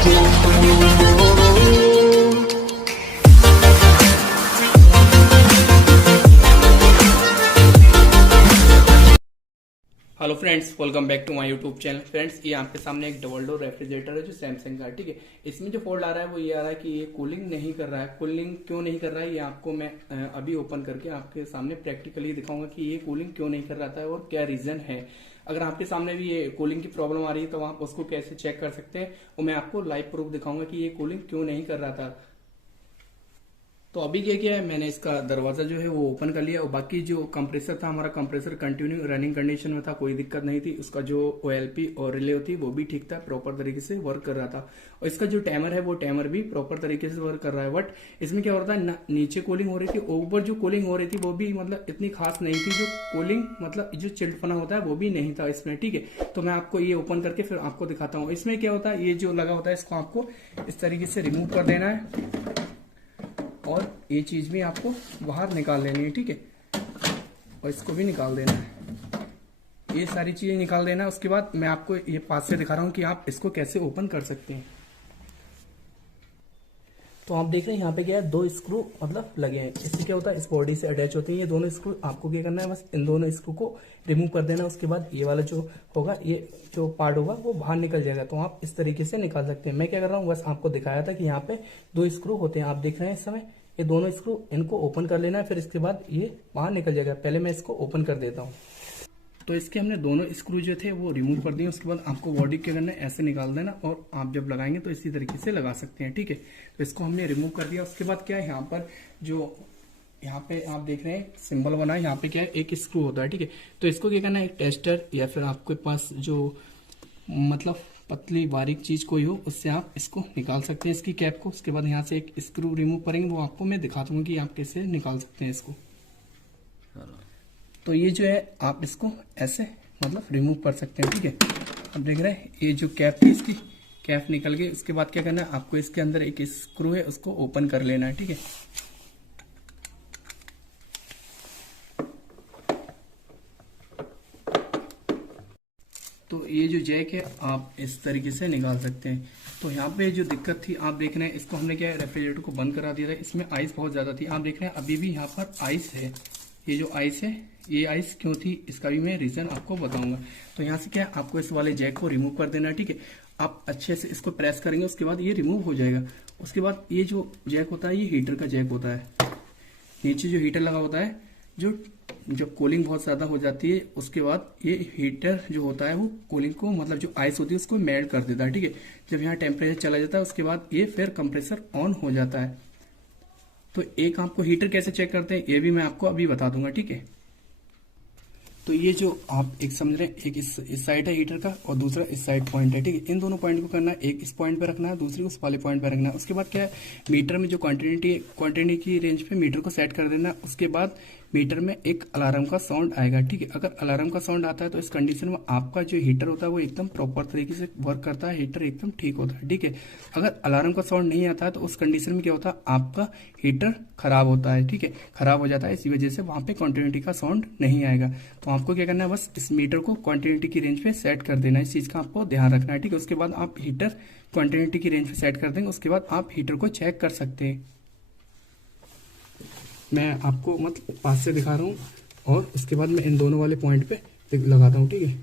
Hello friends, welcome back to my YouTube channel. Friends, ये आपके सामने एक डबल डोर रेफ्रिजरेटर है जो सैमसंग का है। ठीक है, इसमें जो फॉल्ट आ रहा है वो ये आ रहा है कि ये कूलिंग नहीं कर रहा है। कूलिंग क्यों नहीं कर रहा है ये आपको मैं अभी ओपन करके आपके सामने प्रैक्टिकली दिखाऊंगा कि ये कूलिंग क्यों नहीं कर रहा था और क्या रीजन है। अगर आपके सामने भी ये कूलिंग की प्रॉब्लम आ रही है तो आप उसको कैसे चेक कर सकते हैं और मैं आपको लाइव प्रूफ दिखाऊंगा कि ये कूलिंग क्यों नहीं कर रहा था। तो अभी क्या किया है, मैंने इसका दरवाजा जो है वो ओपन कर लिया और बाकी जो कंप्रेसर था, हमारा कंप्रेसर कंटिन्यू रनिंग कंडीशन में था, कोई दिक्कत नहीं थी। उसका जो ओएलपी और रिले थी वो भी ठीक था, प्रॉपर तरीके से वर्क कर रहा था। और इसका जो टाइमर है वो टाइमर भी प्रॉपर तरीके से वर्क कर रहा है। बट इसमें क्या हो रहा था, नीचे कूलिंग हो रही थी, ऊपर जो कूलिंग हो रही थी वो भी मतलब इतनी खास नहीं थी। जो कूलिंग मतलब जो चिल्डपना होता है वो भी नहीं था इसमें। ठीक है, तो मैं आपको ये ओपन करके फिर आपको दिखाता हूँ। इसमें क्या होता है, ये जो लगा होता है इसको आपको इस तरीके से रिमूव कर देना है और ये चीज भी आपको बाहर निकाल लेनी है। ठीक है, और इसको भी निकाल देना है, ये सारी चीजें निकाल देना है। उसके बाद मैं आपको ये पास से दिखा रहा हूं कि आप इसको कैसे ओपन कर सकते हैं। तो आप देख रहे हैं यहाँ पे क्या है, दो स्क्रू मतलब लगे हैं। इससे क्या होता है, इस बॉडी से अटैच होती है ये दोनों स्क्रू। आपको क्या करना है, बस इन दोनों स्क्रू को रिमूव कर देना है। उसके बाद ये वाला जो होगा, ये जो पार्ट होगा वो बाहर निकल जाएगा। तो आप इस तरीके से निकाल सकते हैं। मैं क्या कर रहा हूँ, बस आपको दिखाया था कि यहाँ पे दो स्क्रू होते हैं, आप देख रहे हैं इस समय। ये दोनों स्क्रू इनको ओपन कर लेना है, फिर इसके बाद ये बाहर निकल जाएगा। पहले मैं इसको ओपन कर देता हूँ। तो इसके हमने दोनों स्क्रू जो थे वो रिमूव कर दिए। उसके बाद आपको बॉडी क्या करना है, ऐसे निकाल देना और आप जब लगाएंगे तो इसी तरीके से लगा सकते हैं। ठीक है, तो इसको हमने रिमूव कर दिया। उसके बाद क्या है, यहाँ पर जो यहाँ पे आप देख रहे हैं सिंबल बना है, यहाँ पे क्या है, एक स्क्रू होता है। ठीक है, तो इसको क्या करना है, एक टेस्टर या फिर आपके पास जो मतलब पतली बारीक चीज कोई हो उससे आप इसको निकाल सकते हैं, इसकी कैप को। उसके बाद यहाँ से एक स्क्रू रिमूव करेंगे, वो आपको मैं दिखा दूंगा कि आप कैसे निकाल सकते हैं इसको। तो ये जो है आप इसको ऐसे मतलब रिमूव कर सकते हैं। ठीक है, आप देख रहे हैं ये जो कैप थी इसकी कैप निकल गई। उसके बाद क्या करना है, आपको इसके अंदर एक स्क्रू है उसको ओपन कर लेना है। ठीक है, तो ये जो जैक है आप इस तरीके से निकाल सकते हैं। तो यहाँ पे जो दिक्कत थी आप देख रहे हैं, इसको हमने क्या है, रेफ्रिजरेटर को बंद करा दिया था। इसमें आइस बहुत ज्यादा थी, आप देख रहे हैं अभी भी यहाँ पर आइस है। ये जो आइस है, ये आइस क्यों थी इसका भी मैं रीजन आपको बताऊंगा। तो यहाँ से क्या है, आपको इस वाले जैक को रिमूव कर देना है। ठीक है, आप अच्छे से इसको प्रेस करेंगे, उसके बाद ये रिमूव हो जाएगा। उसके बाद ये जो जैक होता है ये हीटर का जैक होता है। नीचे जो हीटर लगा होता है, जो जब कूलिंग बहुत ज्यादा हो जाती है उसके बाद ये हीटर जो होता है वो कूलिंग को मतलब जो आइस होती है उसको मेल्ट कर देता है। ठीक है, जब यहाँ टेम्परेचर चला जाता है उसके बाद ये फिर कंप्रेसर ऑन हो जाता है। तो एक आपको हीटर कैसे चेक करते हैं ये भी मैं आपको अभी बता दूंगा। ठीक है, तो ये जो आप एक समझ रहे हैं, एक इस साइड है हीटर का और दूसरा इस साइड पॉइंट है। ठीक है, इन दोनों पॉइंट को करना है, एक इस पॉइंट पे रखना है, दूसरी उस वाले पॉइंट पे रखना है। उसके बाद क्या है, मीटर में जो क्वांटिटी की रेंज पे मीटर को सेट कर देना है। उसके बाद मीटर में एक अलार्म का साउंड आएगा। ठीक है, अगर अलार्म का साउंड आता है तो इस कंडीशन में आपका जो हीटर होता है वो एकदम प्रॉपर तरीके से वर्क करता है, हीटर एकदम ठीक होता है। ठीक है, अगर अलार्म का साउंड नहीं आता है तो उस कंडीशन में क्या होता है, आपका हीटर खराब होता है। ठीक है, खराब हो जाता है, इसी वजह से वहां पे कंटिन्यूटी का साउंड नहीं आएगा। तो आपको क्या करना है, बस इस मीटर को क्वांटिटी की रेंज पे सेट कर देना है, इस चीज का आपको ध्यान रखना है। ठीक है, उसके बाद आप हीटर क्वांटिटी की रेंज पे सेट कर देंगे, उसके बाद आप हीटर को चेक कर सकते हैं। मैं आपको मतलब पास से दिखा रहा हूँ और उसके बाद मैं इन दोनों वाले पॉइंट पे लगाता हूँ। ठीक है,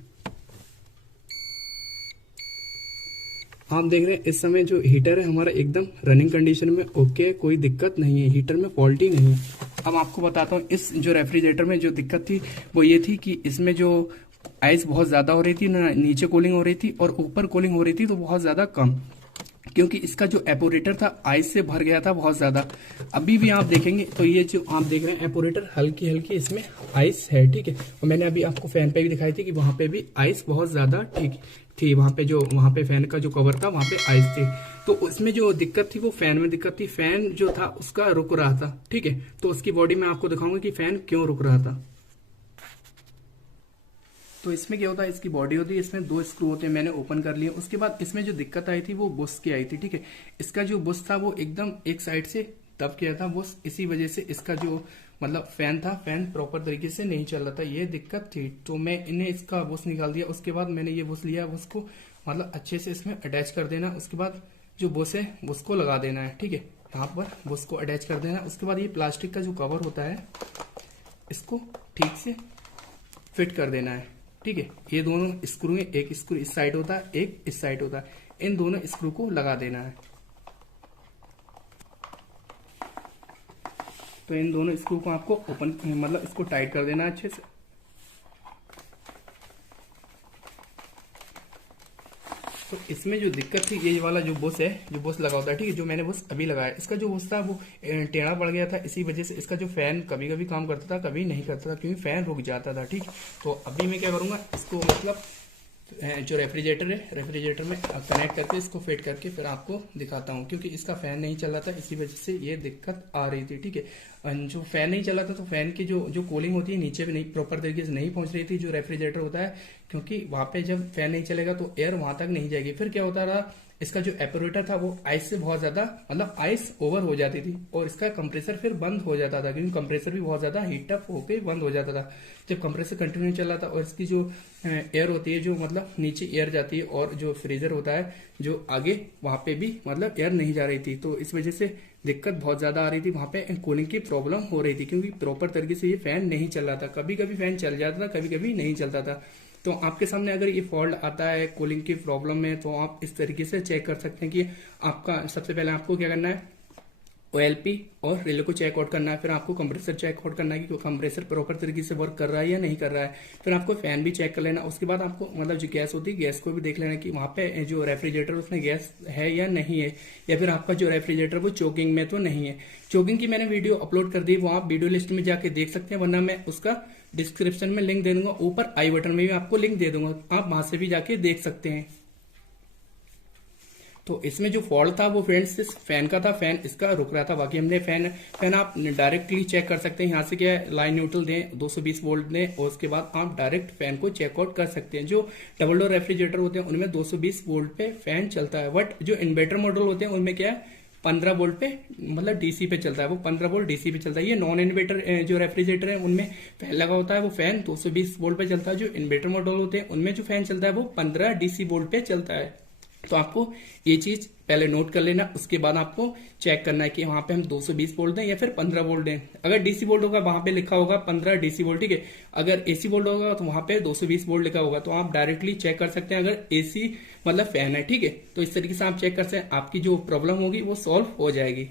आप देख रहे हैं इस समय जो हीटर है हमारा एकदम रनिंग कंडीशन में ओके है, कोई दिक्कत नहीं है, हीटर में फॉल्ट ही नहीं है। अब आपको बताता हूँ, इस जो रेफ्रिजरेटर में जो दिक्कत थी वो ये थी कि इसमें जो आइस बहुत ज्यादा हो रही थी ना, नीचे कूलिंग हो रही थी और ऊपर कूलिंग हो रही थी तो बहुत ज्यादा कम, क्योंकि इसका जो एपोरेटर था आइस से भर गया था बहुत ज्यादा। अभी भी आप देखेंगे तो ये जो आप देख रहे हैं एपोरेटर हल्की हल्की इसमें आइस है। ठीक है, और मैंने अभी आपको फैन पे भी दिखाई थी कि वहां पे भी आइस बहुत ज्यादा ठीक थी, वहां पे फैन का जो कवर था वहां पे आइस थी। तो उसमें जो दिक्कत थी वो फैन में दिक्कत थी, फैन जो था उसका रुक रहा था। ठीक है, तो उसकी बॉडी में आपको दिखाऊंगा कि फैन क्यों रुक रहा था। तो इसमें क्या होता है, इसकी बॉडी होती है, इसमें दो स्क्रू होते हैं, मैंने ओपन कर लिया। उसके बाद इसमें जो दिक्कत आई थी वो बुश की आई थी। ठीक है, इसका जो बुश था वो एकदम एक साइड से दब गया था बुश, इसी वजह से इसका जो मतलब फैन था, फैन प्रॉपर तरीके से नहीं चल रहा था, ये दिक्कत थी। तो मैं इन्हें इसका बुश निकाल दिया। उसके बाद मैंने ये बुश लिया, बुश को मतलब अच्छे से इसमें अटैच कर देना। उसके बाद जो बुश है उसको लगा देना है। ठीक है, यहाँ पर बुश को अटैच कर देना है। उसके बाद ये प्लास्टिक का जो कवर होता है इसको ठीक से फिट कर देना है। ठीक है, ये दोनों स्क्रू है, एक स्क्रू इस साइड होता है, एक इस साइड होता है, इन दोनों स्क्रू को लगा देना है। तो इन दोनों स्क्रू को आपको ओपन मतलब इसको टाइट कर देना है अच्छे से। तो इसमें जो दिक्कत थी, ये वाला जो बुश है, जो बुश लगा होता है, ठीक है, जो मैंने बुश अभी लगाया, इसका जो बुश था वो टेढ़ा पड़ गया था। इसी वजह से इसका जो फैन कभी कभी काम करता था, कभी नहीं करता था, क्योंकि फैन रुक जाता था। ठीक, तो अभी मैं क्या करूंगा, इसको मतलब जो रेफ्रिजरेटर है, रेफ्रिजरेटर में कनेक्ट करके इसको फिट करके फिर आपको दिखाता हूँ, क्योंकि इसका फैन नहीं चल रहा था, इसी वजह से ये दिक्कत आ रही थी। ठीक है, जो फैन नहीं चला था तो फैन की जो कूलिंग होती है नीचे भी नहीं प्रॉपर तरीके से नहीं पहुंच रही थी, जो रेफ्रिजरेटर होता है, क्योंकि वहां पे जब फैन नहीं चलेगा तो एयर वहां तक नहीं जाएगी। फिर क्या होता रहा, इसका जो एपरेटर था वो आइस से बहुत ज्यादा मतलब आइस ओवर हो जाती थी और इसका कंप्रेसर फिर बंद हो जाता था, क्योंकि कंप्रेसर भी बहुत ज्यादा हीट अप होकर बंद हो जाता था। जब कंप्रेसर कंटिन्यू चल रहा था और इसकी जो एयर होती है, जो मतलब नीचे एयर जाती है, और जो फ्रीजर होता है जो आगे, वहां पे भी मतलब एयर नहीं जा रही थी। तो इस वजह से दिक्कत बहुत ज्यादा आ रही थी, वहां पे कूलिंग की प्रॉब्लम हो रही थी, क्योंकि प्रॉपर तरीके से ये फैन नहीं चल रहा था। कभी कभी फैन चल जाता था, कभी कभी नहीं चलता था। तो आपके सामने अगर ये फॉल्ट आता है कूलिंग की प्रॉब्लम में, तो आप इस तरीके से चेक कर सकते हैं कि आपका सबसे पहले आपको क्या करना है, OLP और रिले को चेक आउट करना है। फिर आपको कंप्रेसर चेक आउट करना है कि कंप्रेसर प्रॉपर तरीके से वर्क कर रहा है या नहीं कर रहा है। फिर आपको फैन भी चेक कर लेना। उसके बाद आपको मतलब जो गैस होती है, गैस को भी देख लेना कि वहां पे जो रेफ्रिजरेटर उसमें गैस है या नहीं है, या फिर आपका जो रेफ्रिजरेटर वो चोकिंग में तो नहीं है। चोकिंग की मैंने वीडियो अपलोड कर दी, वो आप वीडियो लिस्ट में जाके देख सकते हैं, वरना मैं उसका डिस्क्रिप्शन में लिंक दे दूंगा, ऊपर आई बटन में भी आपको लिंक दे दूंगा, आप वहां से भी जाके देख सकते हैं। तो इसमें जो फॉल्ट था वो फ्रेंड्स इस फैन का था, फैन इसका रुक रहा था। बाकी हमने फैन आप डायरेक्टली चेक कर सकते हैं, यहाँ से क्या है, लाइन न्यूट्रल दें, 220 वोल्ट दें, और उसके बाद आप डायरेक्ट फैन को चेकआउट कर सकते हैं। जो डबल डोर रेफ्रिजरेटर होते हैं उनमें 220 वोल्ट पे फैन चलता है, बट जो इन्वर्टर मॉडल होते हैं उनमें क्या है, 15 वोल्ट पे मतलब डीसी पे चलता है, वो 15 वोल्ट डीसी पे चलता है। ये नॉन इन्वर्टर जो रेफ्रिजरेटर है उनमें फैन लगा होता है, वो फैन 220 वोल्ट पे चलता है। जो इन्वर्टर मॉडल होते हैं उनमें जो फैन चलता है वो 15 डीसी वोल्ट पे चलता है। तो आपको ये चीज पहले नोट कर लेना, उसके बाद आपको चेक करना है कि वहां पे हम 220 वोल्ट दें या फिर 15 वोल्ट दें। अगर डीसी वोल्ट होगा वहां पे लिखा होगा 15 डीसी वोल्ट, ठीक है। अगर एसी वोल्ट होगा तो वहां पे 220 वोल्ट लिखा होगा, तो आप डायरेक्टली चेक कर सकते हैं अगर एसी मतलब फैन है, ठीक है। तो इस तरीके से आप चेक कर सकते हैं, आपकी जो प्रॉब्लम होगी वो सॉल्व हो जाएगी।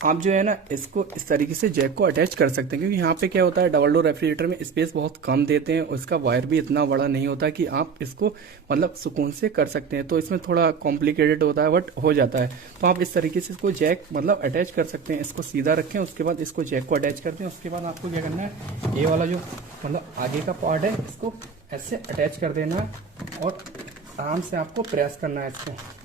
आप जो है ना इसको इस तरीके से जैक को अटैच कर सकते हैं, क्योंकि यहाँ पे क्या होता है, डबल डोर रेफ्रिजरेटर में स्पेस बहुत कम देते हैं और इसका वायर भी इतना बड़ा नहीं होता कि आप इसको मतलब सुकून से कर सकते हैं। तो इसमें थोड़ा कॉम्प्लिकेटेड होता है, बट हो जाता है। तो आप इस तरीके से इसको जैक मतलब अटैच कर सकते हैं। इसको सीधा रखें, उसके बाद इसको जैक को अटैच करते हैं। उसके बाद आपको क्या करना है, ये वाला जो मतलब आगे का पार्ट है इसको ऐसे अटैच कर देना है और आराम से आपको प्रेस करना है इसको।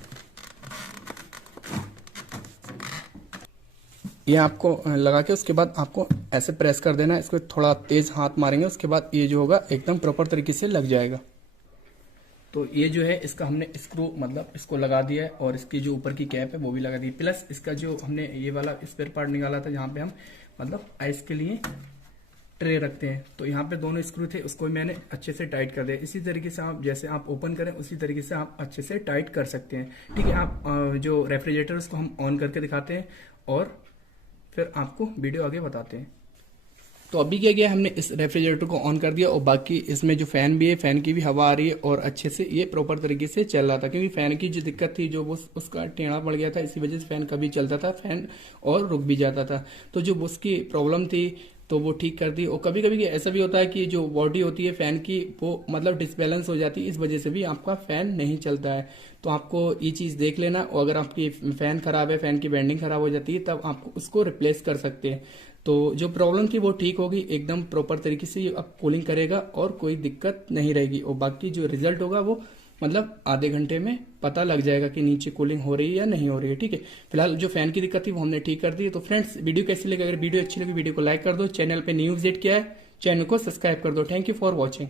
ये आपको लगा के उसके बाद आपको ऐसे प्रेस कर देना है, इसको थोड़ा तेज हाथ मारेंगे, उसके बाद ये जो होगा एकदम प्रॉपर तरीके से लग जाएगा। तो ये जो है इसका हमने स्क्रू मतलब इसको लगा दिया है, और इसकी जो ऊपर की कैप है वो भी लगा दी, प्लस इसका जो हमने ये वाला स्पेयर पार्ट निकाला था जहाँ पे हम मतलब आइस के लिए ट्रे रखते हैं, तो यहाँ पे दोनों स्क्रू थे, उसको मैंने अच्छे से टाइट कर दिया। इसी तरीके से आप जैसे आप ओपन करें उसी तरीके से आप अच्छे से टाइट कर सकते हैं, ठीक है। आप जो रेफ्रिजरेटर उसको हम ऑन करके दिखाते हैं और फिर आपको वीडियो आगे बताते हैं। तो अभी क्या किया, हमने इस रेफ्रिजरेटर को ऑन कर दिया और बाकी इसमें जो फैन भी है, फैन की भी हवा आ रही है और अच्छे से ये प्रॉपर तरीके से चल रहा था, क्योंकि फैन की जो दिक्कत थी, जो वो उसका टेढ़ा पड़ गया था, इसी वजह से फैन कभी चलता था फैन और रुक भी जाता था। तो जो उसकी प्रॉब्लम थी तो वो ठीक कर दी। और कभी कभी ऐसा भी होता है कि जो बॉडी होती है फैन की वो मतलब डिसबैलेंस हो जाती है, इस वजह से भी आपका फैन नहीं चलता है। तो आपको ये चीज देख लेना, और अगर आपकी फैन खराब है, फैन की बेंडिंग खराब हो जाती है, तब आप उसको रिप्लेस कर सकते हैं। तो जो प्रॉब्लम थी वो ठीक होगी, एकदम प्रॉपर तरीके से अब कूलिंग करेगा और कोई दिक्कत नहीं रहेगी। और बाकी जो रिजल्ट होगा वो मतलब आधे घंटे में पता लग जाएगा कि नीचे कूलिंग हो रही है या नहीं हो रही है, ठीक है। फिलहाल जो फैन की दिक्कत थी वो हमने ठीक कर दी। तो फ्रेंड्स, वीडियो कैसी लगी? अगर वीडियो अच्छी लगी वीडियो को लाइक कर दो, चैनल पे न्यू विजिट किया है चैनल को सब्सक्राइब कर दो। Thank you for watching.